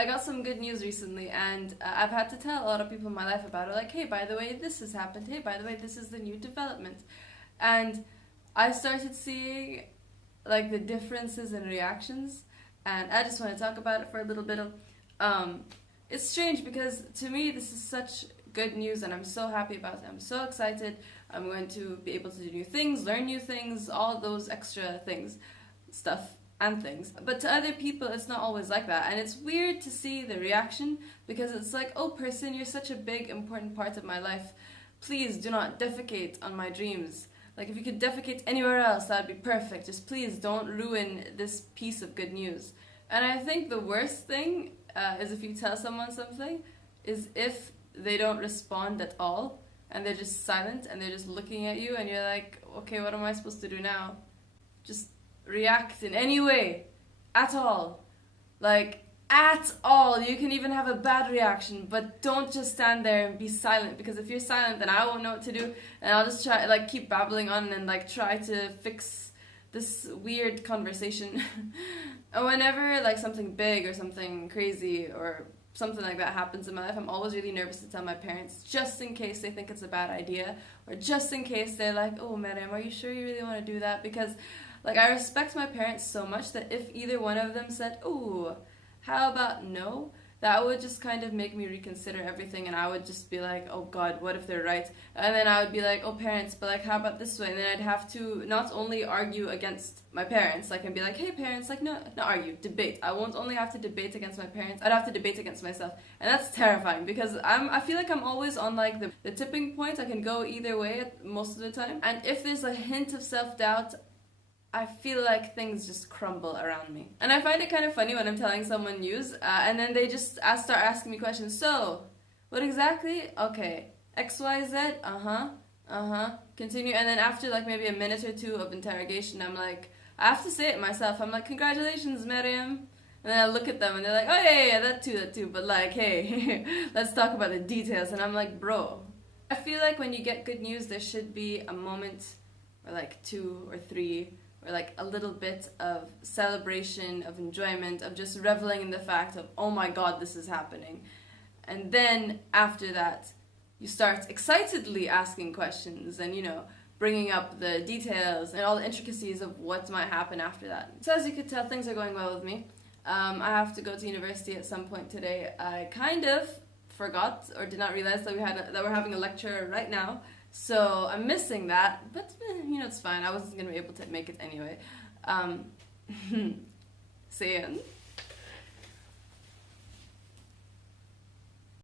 I got some good news recently, and I've had to tell a lot of people in my life about it. Like, hey, by the way, this has happened. Hey, by the way, this is the new development. And I started seeing like the differences in reactions, and I just want to talk about it for a little bit. It's strange because to me this is such good news, and I'm so happy about it. I'm so excited. I'm going to be able to do new things, learn new things, all those extra things, stuff and things. But to other people, it's not always like that, and it's weird to see the reaction because it's like, oh person, you're such a big, important part of my life. Please do not defecate on my dreams. Like, if you could defecate anywhere else, that'd be perfect. Just please don't ruin this piece of good news. And I think the worst thing is if you tell someone something, is if they don't respond at all, and they're just silent, and they're just looking at you, and you're like, okay, what am I supposed to do now? Just react in any way, at all. Like, at all. You can even have a bad reaction, but don't just stand there and be silent, because if you're silent, then I won't know what to do, and I'll just try, like, keep babbling on and, like, try to fix this weird conversation. And whenever, like, something big or something crazy or something like that happens in my life, I'm always really nervous to tell my parents, just in case they think it's a bad idea, or just in case they're like, oh, Miriam, are you sure you really want to do that? Because, like, I respect my parents so much that if either one of them said, ooh, how about no? That would just kind of make me reconsider everything, and I would just be like, oh god, what if they're right? And then I would be like, oh parents, but like, how about this way? And then I'd have to not only argue against my parents, like, and be like, hey parents, like, no, not argue, debate. I won't only have to debate against my parents, I'd have to debate against myself. And that's terrifying, because I feel like I'm always on like the tipping point. I can go either way most of the time. And if there's a hint of self-doubt, I feel like things just crumble around me. And I find it kind of funny when I'm telling someone news, and then they just start asking me questions. So, what exactly? Okay, XYZ, continue. And then after like maybe a minute or two of interrogation, I'm like, I have to say it myself. I'm like, congratulations, Miriam. And then I look at them and they're like, oh yeah, that too. But like, hey, let's talk about the details. And I'm like, bro. I feel like when you get good news, there should be a moment, or like 2 or 3, or like a little bit of celebration, of enjoyment, of just reveling in the fact of, oh my god, this is happening. And then after that, you start excitedly asking questions and, you know, bringing up the details and all the intricacies of what might happen after that. So as you could tell, things are going well with me. I have to go to university at some point today. I kind of forgot or did not realize that we're having a lecture right now. So I'm missing that, but you know, it's fine. I wasn't going to be able to make it anyway. See you.